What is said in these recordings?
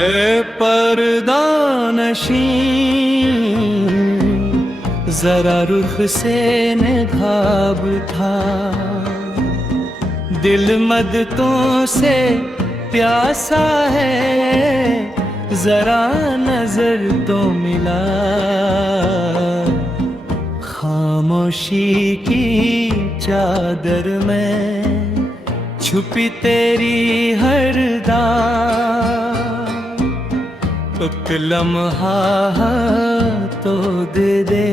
ए पर्दा नशी जरा रुख से निभाब था, दिल मदतों से प्यासा है, जरा नजर तो मिला। खामोशी की चादर में छुपी तेरी हर दाग, एक लम्हा तो दे दे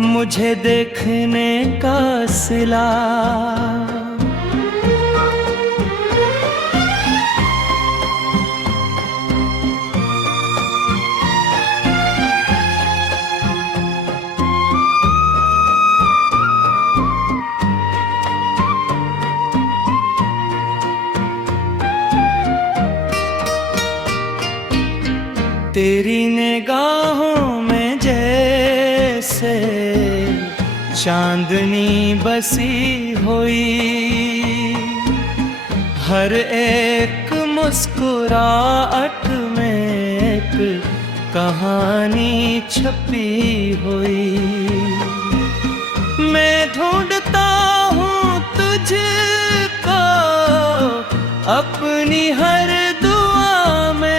मुझे देखने का सिला। तेरी निगाहों में जैसे चांदनी बसी हुई, हर एक मुस्कुराहट में एक कहानी छपी हुई। मैं ढूंढता हूँ तुझको अपनी हर दुआ में,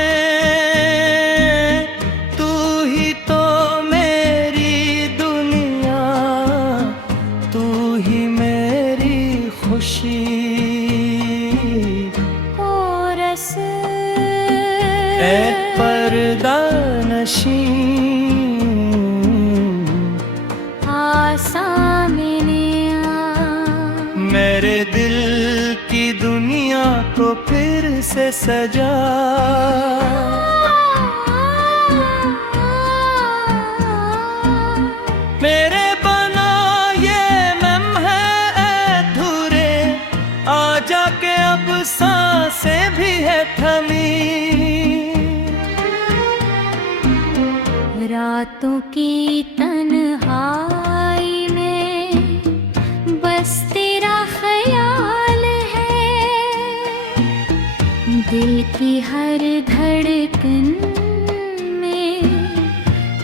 ए पर्दा नशी आसा मैंने मेरे दिल की दुनिया को फिर से सजा। मेरे बना ये लम्हे अधूरे, आ जाके अब सांसें भी है थमी। रातों की तन्हाई में बस तेरा ख्याल है, दिल की हर धड़कन में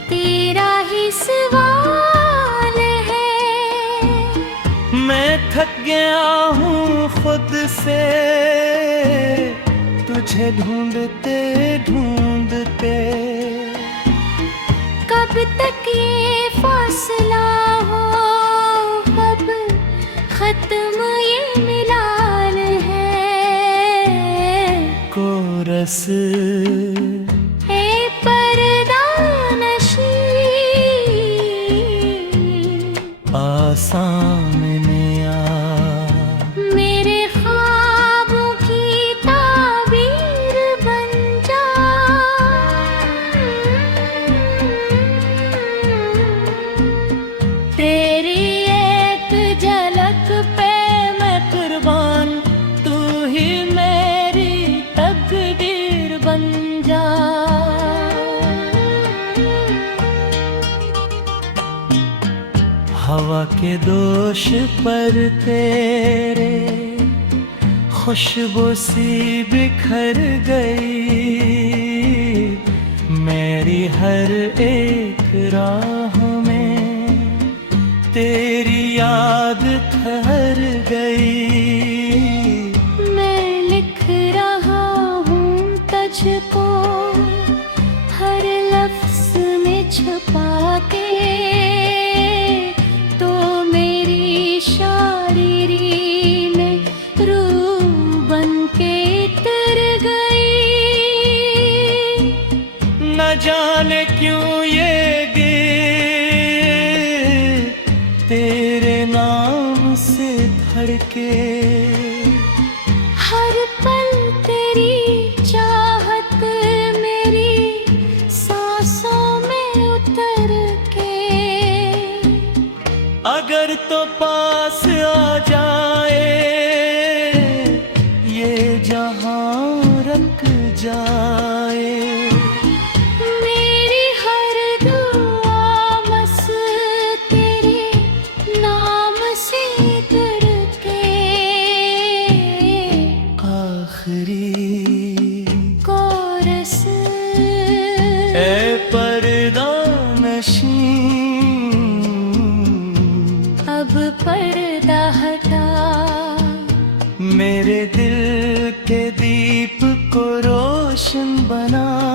तेरा ही सवाल है। मैं थक गया हूँ खुद से तुझे ढूंढते ढूंढते, कब तक ये फासला हो, कब खत्म ये मिलान है। कोरस ए पर्दा नशी आसान में मेरे ख्वाबों की ताबीर बन जा। तेरी एक झलक पे मैं कुर्बान, तू ही मेरी तकदीर बन जा। हवा के दोष पर तेरे खुशबू सी बिखर गई, मेरी हर एक राह में तेरी याद ठहर गई। मैं लिख रहा हूँ तुझको हर लफ्ज़ में छुपा के, तो मेरी शायरी में रूह बन के तर गई। न जाने क्यों ये गीत तेरे नाम से धड़के, हर पल तेरी चाहत मेरी सांसों में उतर के। अगर तो पास आ जाए ये जहां रख जाए, मेरी हर दुआ बस तेरे नाम से करके। आखिरी कोरस मेरे दिल के दीप को रोशन बना